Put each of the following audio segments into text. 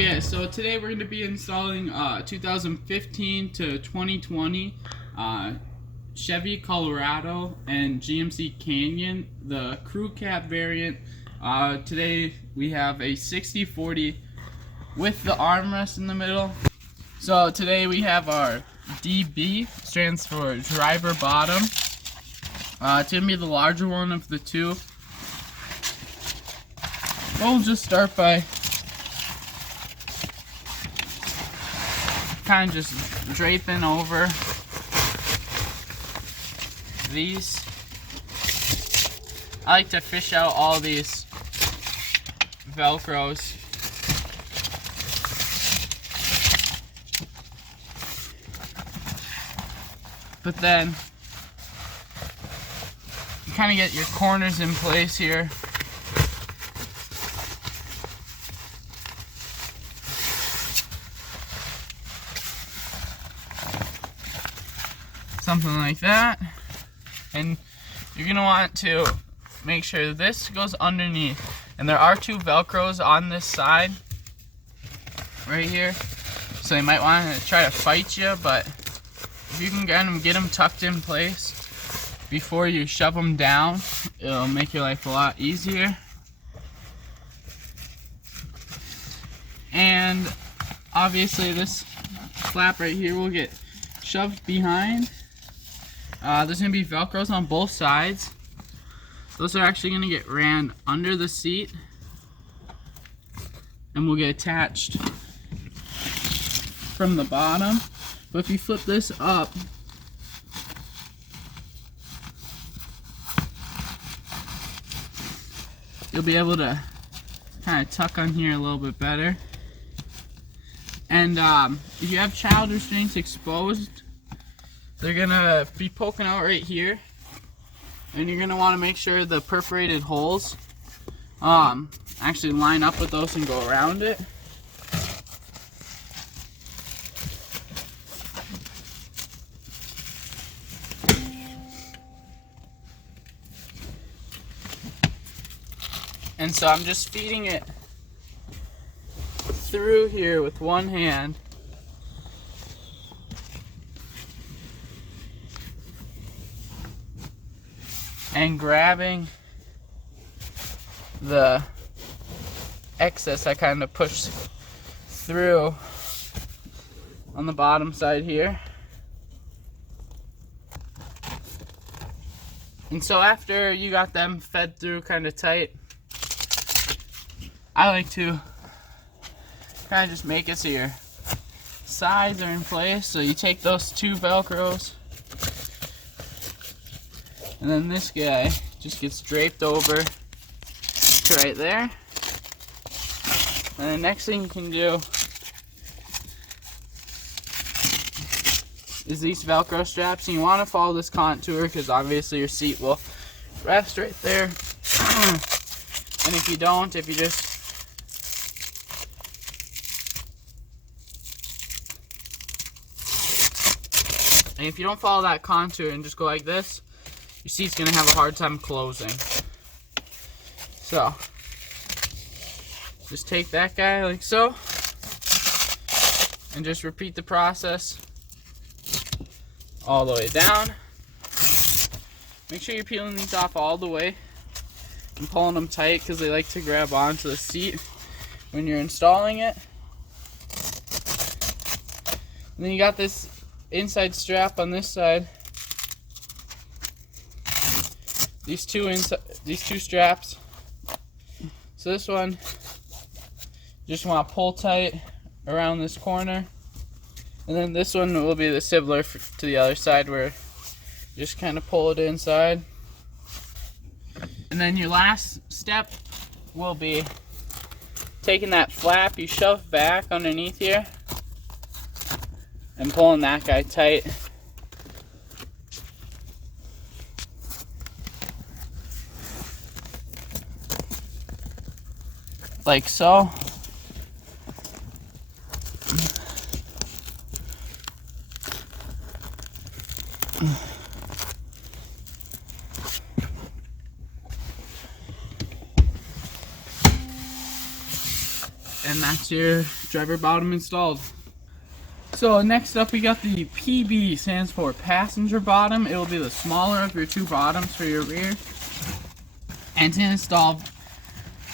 yeah, so today we're going to be installing 2015 to 2020 Chevy Colorado and GMC Canyon, the crew cab variant. Today we have a 60/40 with the armrest in the middle. So today we have our DB, stands for driver bottom. It's going to be the larger one of the two. We'll just start by kind of just draping over these. I like to fish out all these Velcros. But then you kind of get your corners in place here. Something like that, and you're gonna want to make sure this goes underneath, and there are two Velcros on this side right here, so they might want to try to fight you, but if you can get them tucked in place before you shove them down, it'll make your life a lot easier. And obviously this flap right here will get shoved behind. There's going to be Velcros on both sides. Those are actually going to get ran under the seat and will get attached from the bottom. But if you flip this up, you'll be able to kind of tuck on here a little bit better. And if you have child restraints exposed, they're gonna be poking out right here, and you're gonna want to make sure the perforated holes actually line up with those and go around it. And so I'm just feeding it through here with one hand. And grabbing the excess I kind of pushed through on the bottom side here. And so after you got them fed through kind of tight, I like to kind of just make it so your sides are in place. So you take those two Velcros, and then this guy just gets draped over to right there. And the next thing you can do is these Velcro straps. And you want to follow this contour because obviously your seat will rest right there. And if you don't, if you just follow that contour and just go like this, your seat's gonna have a hard time closing. So just take that guy like so, and just repeat the process all the way down. Make sure you're peeling these off all the way and pulling them tight because they like to grab onto the seat when you're installing it. And then you got this inside strap on this side. These two straps. So this one, you just want to pull tight around this corner, and then this one will be the similar to the other side, where you just kind of pull it inside. And then your last step will be taking that flap you shove back underneath here and pulling that guy tight. Like so. And that's your driver bottom installed. So next up we got the PB, stands for passenger bottom. It will be the smaller of your two bottoms for your rear. And to install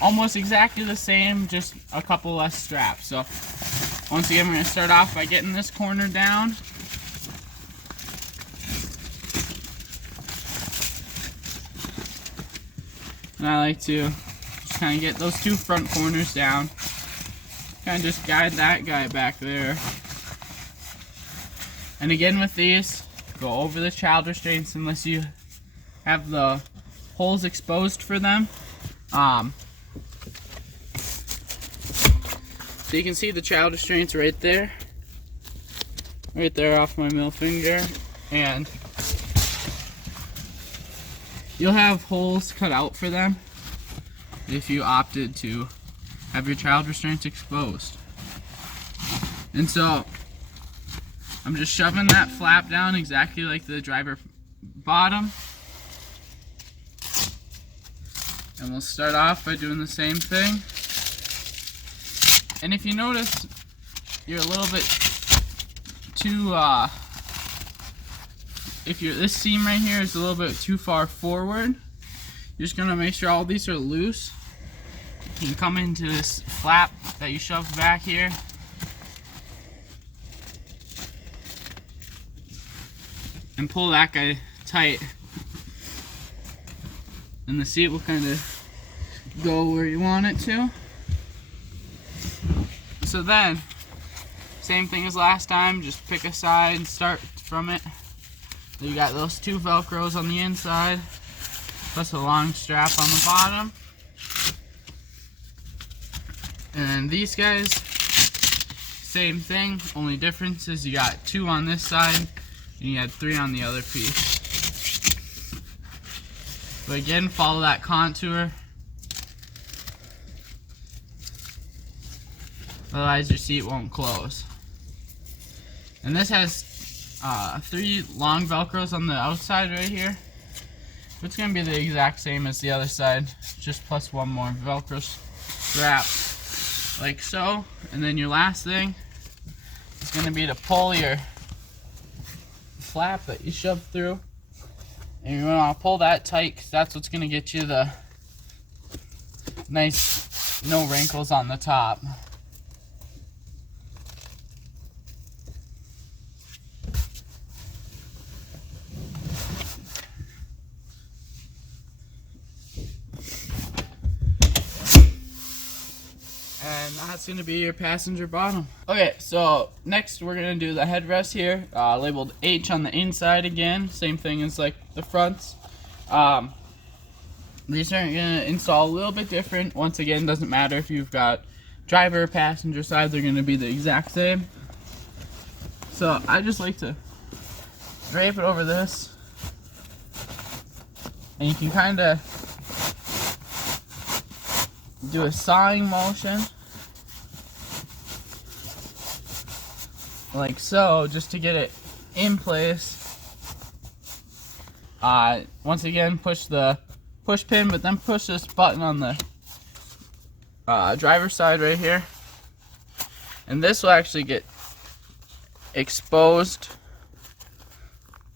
almost exactly the same, just a couple less straps. So once again, we're going to start off by getting this corner down. And I like to just kind of get those two front corners down. Kind of just guide that guy back there. And again with these, go over the child restraints unless you have the holes exposed for them. So you can see the child restraints right there off my middle finger, and you'll have holes cut out for them if you opted to have your child restraints exposed. And so I'm just shoving that flap down exactly like the driver bottom. And we'll start off by doing the same thing. And if you notice you're a little bit too, this seam right here is a little bit too far forward, you're just gonna make sure all these are loose. You can come into this flap that you shoved back here. And pull that guy tight. And the seat will kind of go where you want it to. So then, same thing as last time, just pick a side and start from it. You got those two Velcros on the inside, plus a long strap on the bottom. And then these guys, same thing, only difference is you got two on this side, and you had three on the other piece. But again, follow that contour. Otherwise your seat won't close. And this has 3 long Velcros on the outside right here. It's going to be the exact same as the other side, just plus one more Velcro strap, like so. And then your last thing is going to be to pull your flap that you shoved through. And you want to pull that tight, because that's what's going to get you the nice, no wrinkles on the top. And that's going to be your passenger bottom. Okay, so next we're going to do the headrest here, labeled H on the inside again, same thing as like the fronts. These are going to install a little bit different. Once again, doesn't matter if you've got driver or passenger side, they're going to be the exact same. So I just like to drape it over this, and you can kind of do a sawing motion like so, just to get it in place. Once again, push the push pin, but then push this button on the driver's side right here, and this will actually get exposed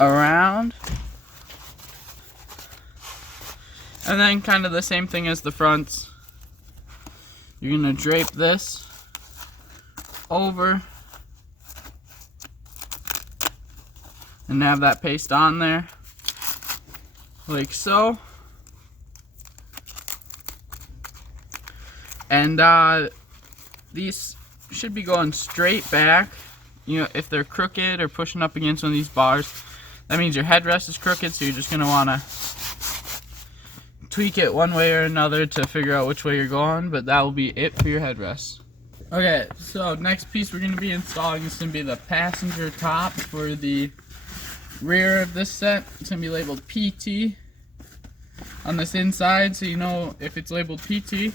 around. And then kind of the same thing as the fronts. You're going to drape this over and have that paste on there like so. And these should be going straight back. You know, if they're crooked or pushing up against one of these bars, that means your headrest is crooked, so you're just going to want to tweak it one way or another to figure out which way you're going, but that will be it for your headrest. Okay, so next piece we're going to be installing is going to be the passenger top for the rear of this set. It's going to be labeled PT on this inside, so you know if it's labeled PT,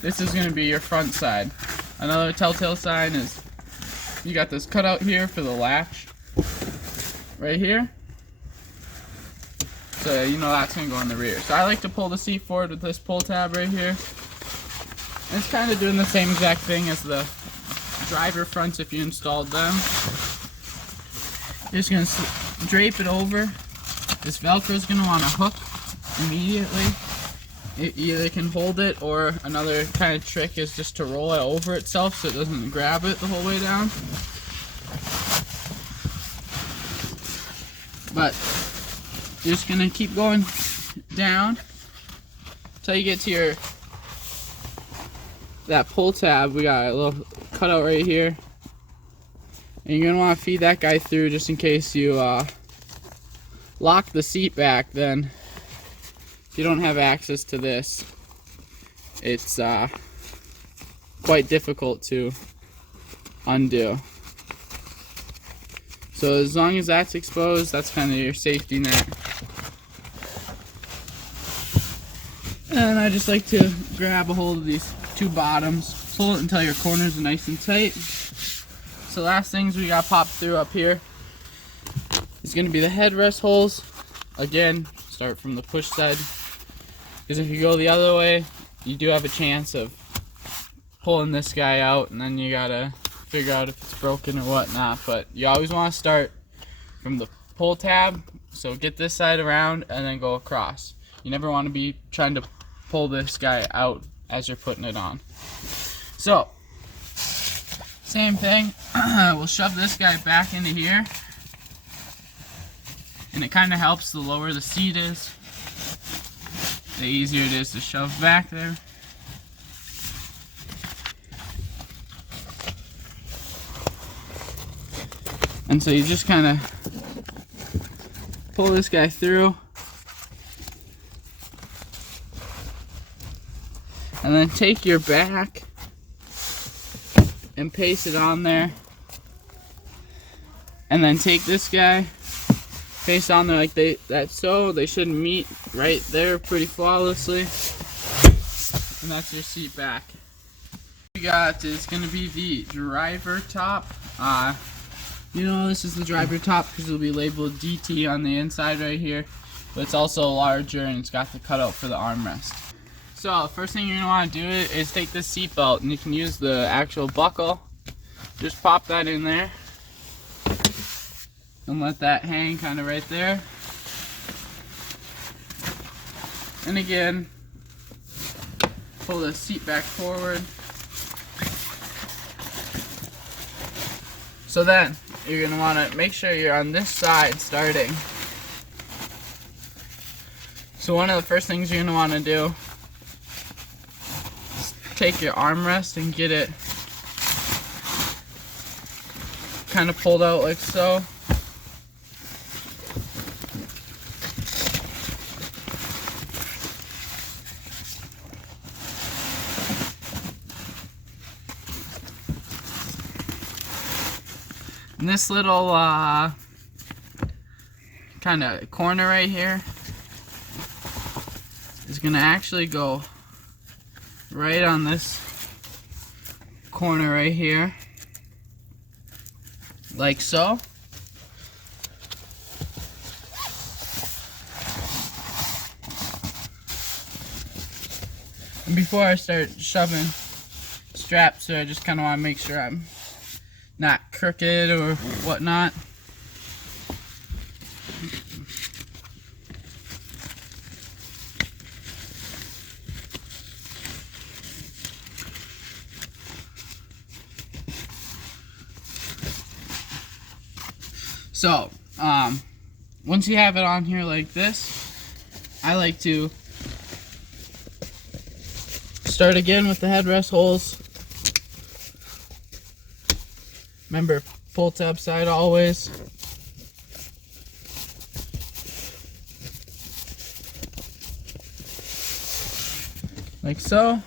this is going to be your front side. Another telltale sign is you got this cutout here for the latch right here. So you know that's going to go in the rear. So I like to pull the seat forward with this pull tab right here. And it's kind of doing the same exact thing as the driver fronts if you installed them. You're just going to drape it over. This Velcro is going to want to hook immediately. It either can hold it, or another kind of trick is just to roll it over itself so it doesn't grab it the whole way down. But you're just going to keep going down until you get to that pull tab. We got a little cutout right here, and you're going to want to feed that guy through just in case you lock the seat back. Then if you don't have access to this, it's quite difficult to undo. So as long as that's exposed, that's kind of your safety net. And I just like to grab a hold of these two bottoms, pull it until your corners are nice and tight. So last things we got popped through up here is going to be the headrest holes. Again, start from the push side, because if you go the other way, you do have a chance of pulling this guy out, and then you gotta figure out if it's broken or whatnot. But you always want to start from the pull tab, so get this side around and then go across. You never want to be trying to pull this guy out as you're putting it on. So same thing, we'll shove this guy back into here, and it kind of helps the lower the seat is, the easier it is to shove back there. And so you just kind of pull this guy through, and then take your back and paste it on there, and then take this guy, paste on there like so they should meet right there pretty flawlessly, and that's your seat back. What we got is going to be the driver top. You know, this is the driver top because it'll be labeled DT on the inside right here, but it's also larger and it's got the cutout for the armrest. So first thing you're going to want to do is take this seat belt, and you can use the actual buckle. Just pop that in there and let that hang kind of right there. And again, pull the seat back forward. So then you're going to want to make sure you're on this side starting. So one of the first things you're going to want to do is take your armrest and get it kind of pulled out like so. And this little kind of corner right here is going to actually go right on this corner right here, like so. And before I start shoving straps here, I just kind of want to make sure I'm not crooked or whatnot. So, once you have it on here like this, I like to start again with the headrest holes. Remember, pull tab side always. Like so.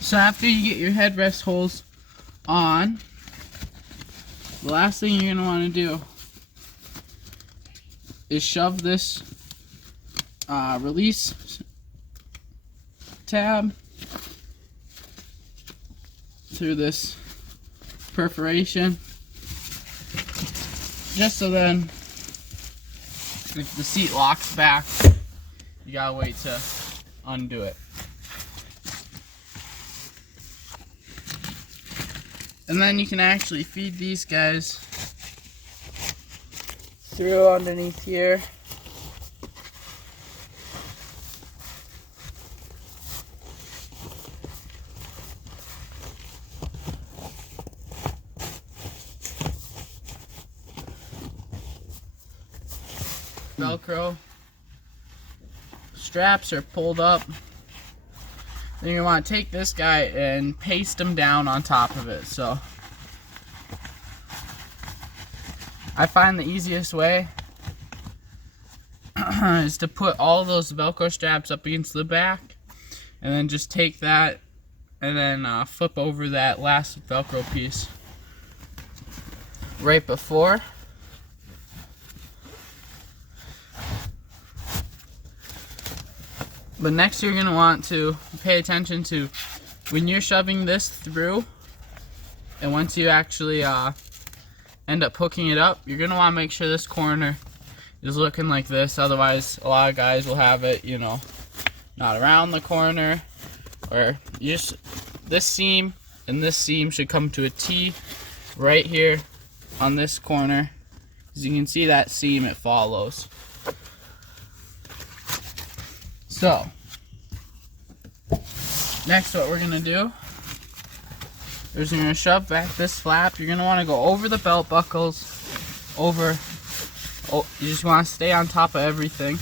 So after you get your headrest holes on, the last thing you're going to want to do is shove this release tab through this perforation, just so then if the seat locks back, you gotta wait to undo it. And then you can actually feed these guys through underneath here. Velcro straps are pulled up. Then you want to take this guy and paste him down on top of it. So I find the easiest way is to put all those Velcro straps up against the back, and then just take that and then flip over that last Velcro piece right before. But next you're going to want to pay attention to when you're shoving this through, and once you actually end up hooking it up, you're going to want to make sure this corner is looking like this. Otherwise, a lot of guys will have it, you know, not around the corner, or you just, this seam and this seam should come to a T right here on this corner. As you can see that seam, it follows. So, next what we're going to do is you're going to shove back this flap. You're going to want to go over the belt buckles, over, oh, you just want to stay on top of everything.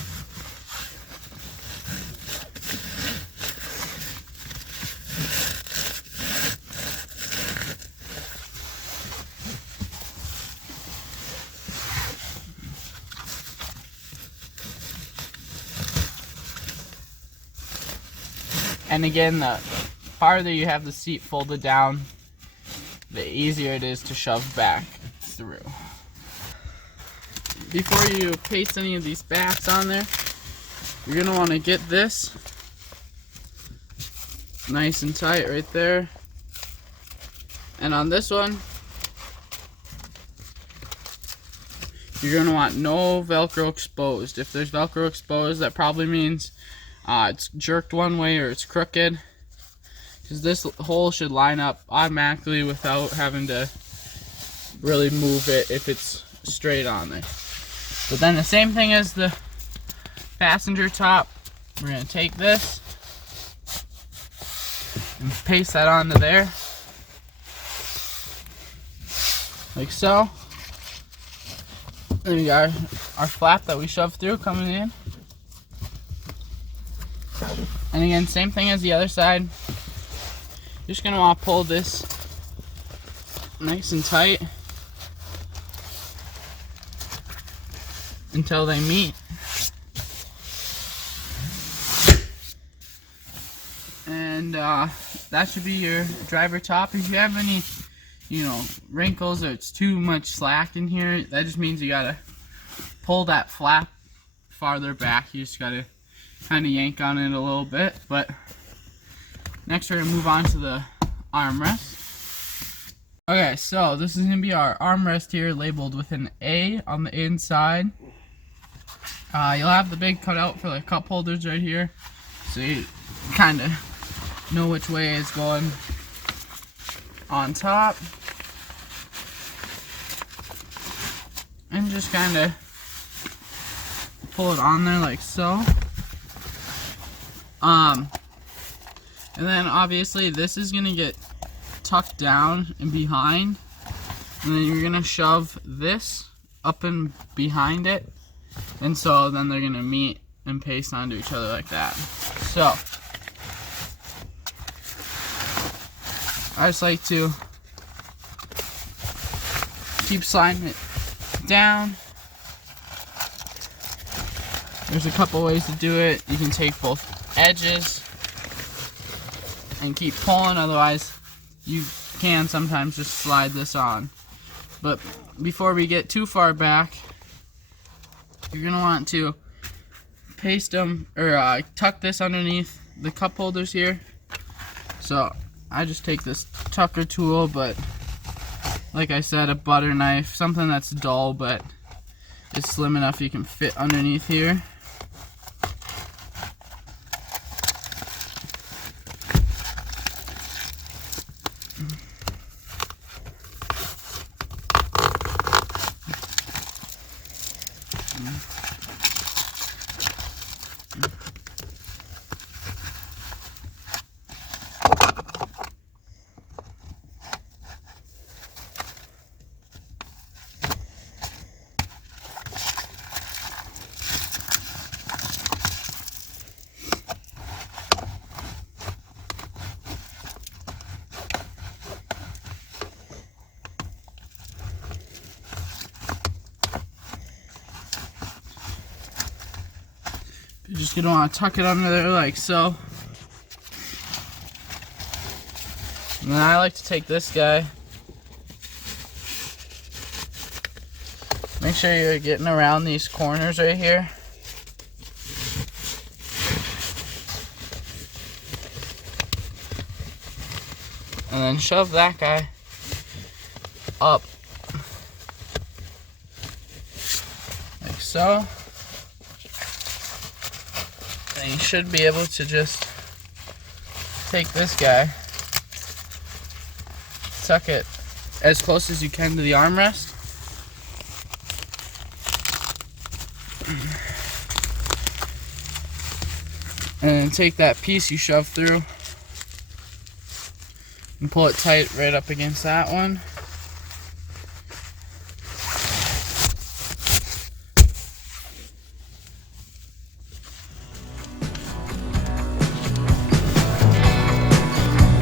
And again, the farther you have the seat folded down, the easier it is to shove back through. Before you paste any of these backs on there, you're going to want to get this nice and tight right there. And on this one, you're going to want no Velcro exposed. If there's Velcro exposed, that probably means it's jerked one way or it's crooked, because this hole should line up automatically without having to really move it if it's straight on there. But then the same thing as the passenger top, we're going to take this and paste that onto there, like so. Then we got our flap that we shoved through coming in. And again, same thing as the other side. You're just going to want to pull this nice and tight until they meet. And that should be your driver top. If you have any, you know, wrinkles or it's too much slack in here, that just means you got to pull that flap farther back. You just got to kind of yank on it a little bit. But next we're going to move on to the armrest. Okay, so this is going to be our armrest here, labeled with an A on the inside. You'll have the big cutout for the cup holders right here, so you kind of know which way it's going on top. And just kind of pull it on there like so. And then obviously this is going to get tucked down and behind, and then you're going to shove this up and behind it, and so then they're going to meet and paste onto each other like that. So I just like to keep sliding it down. There's a couple ways to do it. You can take both edges and keep pulling, otherwise you can sometimes just slide this on. But before we get too far back, you're going to want to paste them, or tuck this underneath the cup holders here. So I just take this tucker tool, but like I said, a butter knife, something that's dull but it's slim enough you can fit underneath here. just gonna want to tuck it under there like so. And then I like to take this guy. Make sure you're getting around these corners right here. And then shove that guy up. Like so. And you should be able to just take this guy, tuck it as close as you can to the armrest. And then take that piece you shoved through and pull it tight right up against that one.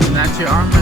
And that's your armrest.